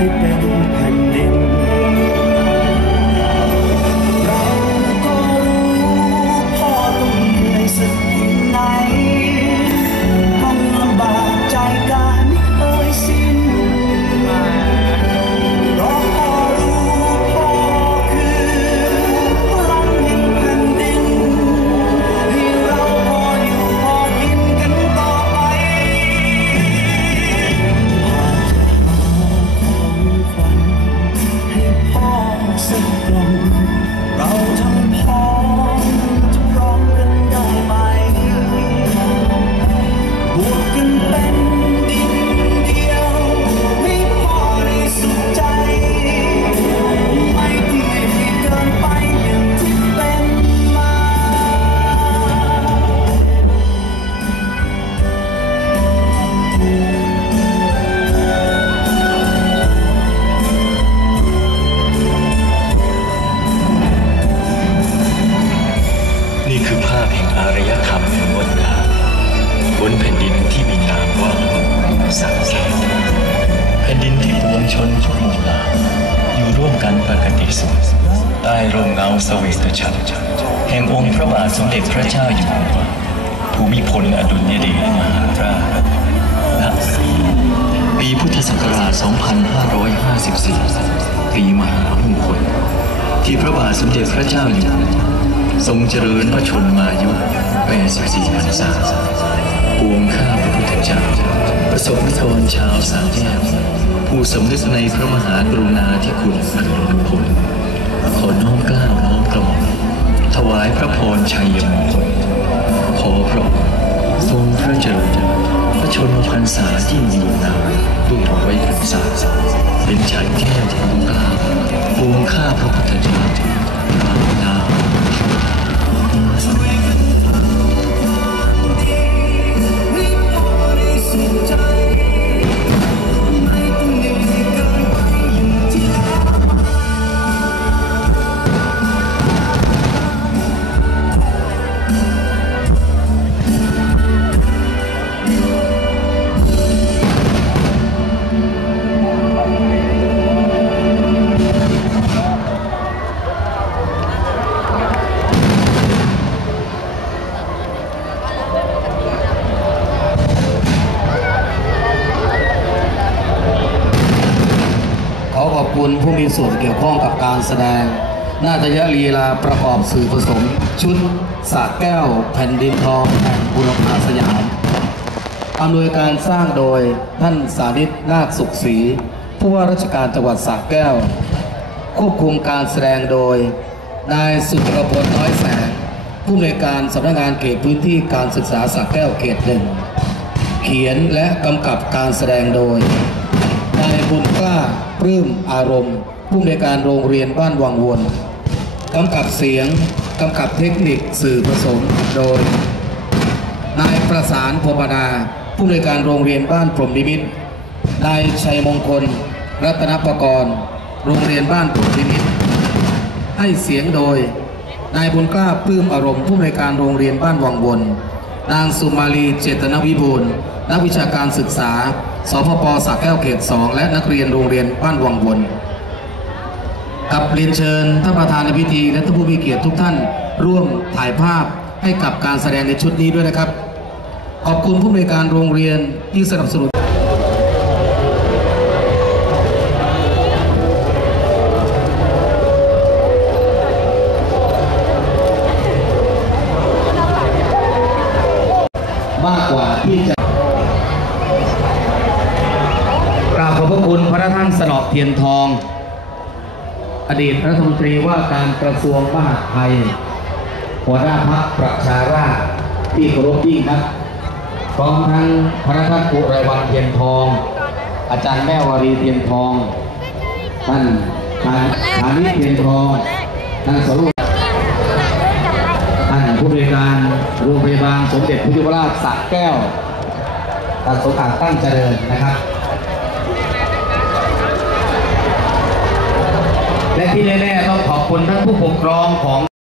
ให้าพแห่งอารยธรรมอันงดงามบนแผ่นดินที่มีนามว่าสังเกตแผ่นดินที่ปวงชนทุกหมู่เหล่าอยู่ร่วมกันปกติสุขใต้ร่มเงาเสวตฉัตรแห่งองค์พระบาทสมเด็จพระเจ้าอยู่หัวภูมิพลอดุลยเดชมหาราชณปีพุทธศักราช 2554 ปีมหามงคลที่พระบาทสมเด็จพระเจ้าอยู่หัว ทรงเจริญพระชนมายุ84พรรษาปวงข้าพระพุทธเจ้าประสบนิกรชาวสามแยกผู้สำนึกในพระมหากรุณาธิคุณอันล้นพ้นขอน้อมกล้าวน้อมกระหม่อมถวายพระพรชัยมงคลขอพระองค์ทรงพระเจริญพระชนมพรรษาที่มีนานด้วยร้อยพรรษาเป็นฉันแก้วของกล้าปวงข้าพระพุทธเจ้า คุณผู้มีส่วนเกี่ยวข้องกับการแสดงนาฏยลีลาประกอบสื่อผสม ชุดสากแก้ว แผ่นดินทองแห่งบุรพาสยามอำนวยการสร้างโดยท่านสาธิตนาคสุขศรีผู้ว่าราชการจังหวัดสระแก้ว ควบคุมการแสดงโดย นายสุรพลน้อยแสง ผู้อำนวยการสำนักงานเขตพื้นที่การศึกษาสระแก้วเขตหนึ่ง เขียนและกำกับการแสดงโดย นายบุญกล้าปลื้มอารมณ์ ผู้อำนการโรงเรียนบ้านวังวนกำกับเสียงกำกับเทคนิคสื่อผสมโดย นายประสานพรมนาผู้อำนการโรงเรียนบ้านพรมนิมิตนายชัยมงคล รัตนประกรณ์โรงเรียนบ้านพรมนิมิตให้เสียงโดย นายบุญกล้าปลื้มอารมณ์ผู้อำนการโรงเรียนบ้านวังวนนางสุมาลีเจตนวิบูลนักวิชาการศึกษา สพปสักแก้วเขตสองและนักเรียนโรงเรียนบ้านวังวนกับเรียนเชิญท่านประธานในพิธีและท่านผู้มีเกียรติทุกท่านร่วมถ่ายภาพให้กับการแสดงในชุดนี้ด้วยนะครับ ขอบคุณผู้บริการโรงเรียนที่สนับสนุน พระท่านสนอเทียนทอง อดีตรัฐมนตรีว่าการกระทรวงมหาดไทย หัวหน้าพักประชาราษฎร์ที่เคารพยิ่งครับพร้อมทั้งพระท่านอุไรวันเทียนทอง อาจารย์แม่วารีเทียนทอง ท่านฐานฐานิเทียนทองท่านสรุปท่านผู้บริการโรงพยาบาลสมเด็จพระยุพราชสระแก้วท่านสมศักดิ์ตั้งเจริญนะครับ และ ที่แน่ๆต้องขอบคุณท่านผู้ปกครองของ